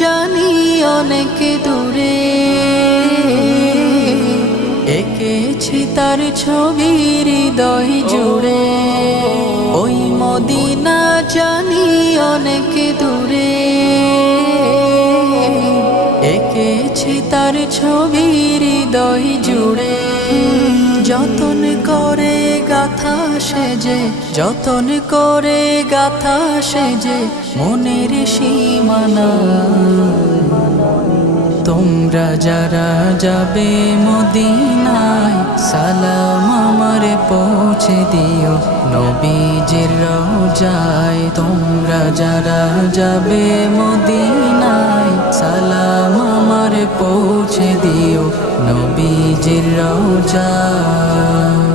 জানি অনেক দূরে, এঁকেছি তার ছবি হৃদয় জুড়ে। ওই মদিনা জানি অনেক দূরে, এঁকেছি তার ছবি হৃদয় জুড়ে। যতন করে গাথা সেজে, যতন করে গাথা সেজে মনের সীমানা। তোমরা যারা যাবে মদিনায়, সালাম আমার পৌঁছে দিও নবীজির রওজায়। তোমরা যারা যাবে মদিনায়, সালাম আমার পৌঁছে দিও নবীজির রওজায়।